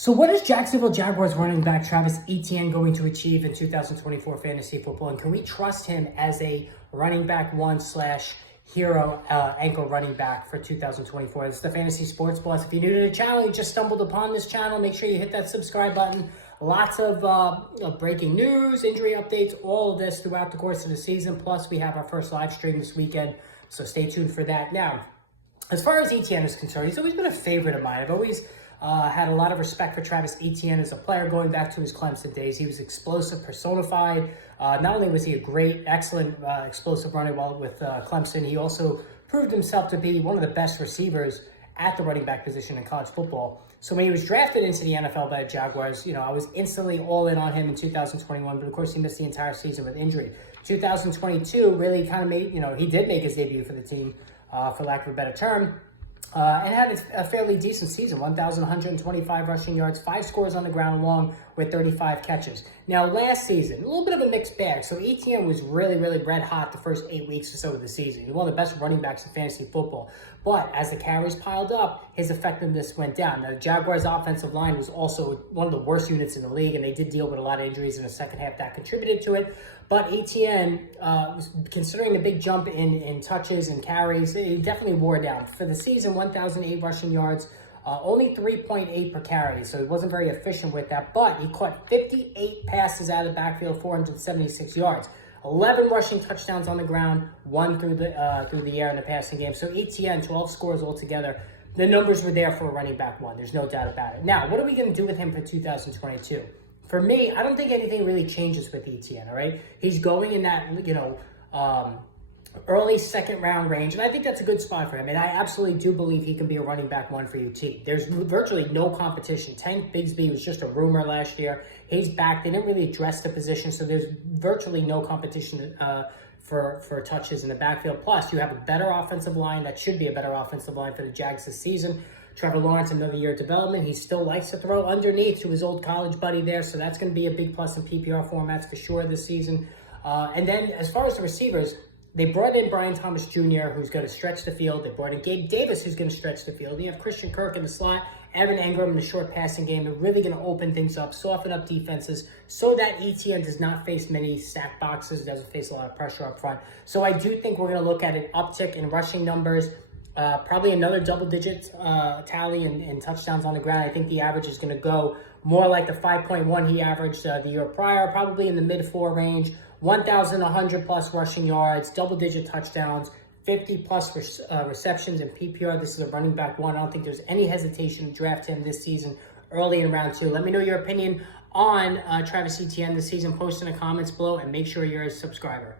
So what is Jacksonville Jaguars running back Travis Etienne going to achieve in 2024 fantasy football? And can we trust him as a running back one slash hero ankle running back for 2024? This is the Fantasy Sports Plus. If you're new to the channel, you just stumbled upon this channel, make sure you hit that subscribe button. Lots of breaking news, injury updates, all of this throughout the course of the season. Plus, we have our first live stream this weekend, so stay tuned for that. Now, as far as Etienne is concerned, he's always been a favorite of mine. I've always had a lot of respect for Travis Etienne as a player going back to his Clemson days. He was explosive, personified. Not only was he a great, excellent, explosive runner while with Clemson, he also proved himself to be one of the best receivers at the running back position in college football. So when he was drafted into the NFL by the Jaguars, I was instantly all in on him in 2021, but of course he missed the entire season with injury. 2022 really kind of made, he did make his debut for the team, for lack of a better term. And had a fairly decent season, 1,125 rushing yards, 5 scores on the ground along with 35 catches. Now, last season, a little bit of a mixed bag. So Etienne was really, really red hot the first 8 weeks or so of the season. He was one of the best running backs in fantasy football. But as the carries piled up, his effectiveness went down. Now, the Jaguars' offensive line was also one of the worst units in the league, and they did deal with a lot of injuries in the second half that contributed to it. But Etienne, considering the big jump in touches and carries, it definitely wore down. For the season, 1,008 rushing yards, only 3.8 per carry, so he wasn't very efficient with that. But he caught 58 passes out of the backfield, 476 yards. 11 rushing touchdowns on the ground, 1 through the air in the passing game. So Etienne, 12 scores altogether. The numbers were there for a running back one. There's no doubt about it. Now, what are we going to do with him for 2022? For me, I don't think anything really changes with Etienne, all right? He's going in that, early second round range, and I think that's a good spot for him. And I absolutely do believe he can be a running back one for UT. There's virtually no competition. Tank Bigsby was just a rumor last year. He's back. They didn't really address the position, so there's virtually no competition for touches in the backfield. Plus, you have a better offensive line. That should be a better offensive line for the Jags this season. Trevor Lawrence, another year of development. He still likes to throw underneath to his old college buddy there, so that's going to be a big plus in PPR formats for sure this season. And then as far as the receivers, they brought in Brian Thomas Jr., who's going to stretch the field. They brought in Gabe Davis, who's going to stretch the field. You have Christian Kirk in the slot, Evan Engram in the short passing game. They're really going to open things up, soften up defenses so that Etienne does not face many sack boxes, doesn't face a lot of pressure up front. So I do think we're going to look at an uptick in rushing numbers, probably another double-digit tally in touchdowns on the ground. I think the average is going to go more like the 5.1 he averaged the year prior, probably in the mid-4 range. 1,100 plus rushing yards, double-digit touchdowns, 50 plus receptions in PPR. This is a running back one. I don't think there's any hesitation to draft him this season early in round 2. Let me know your opinion on Travis Etienne this season. Post in the comments below and make sure you're a subscriber.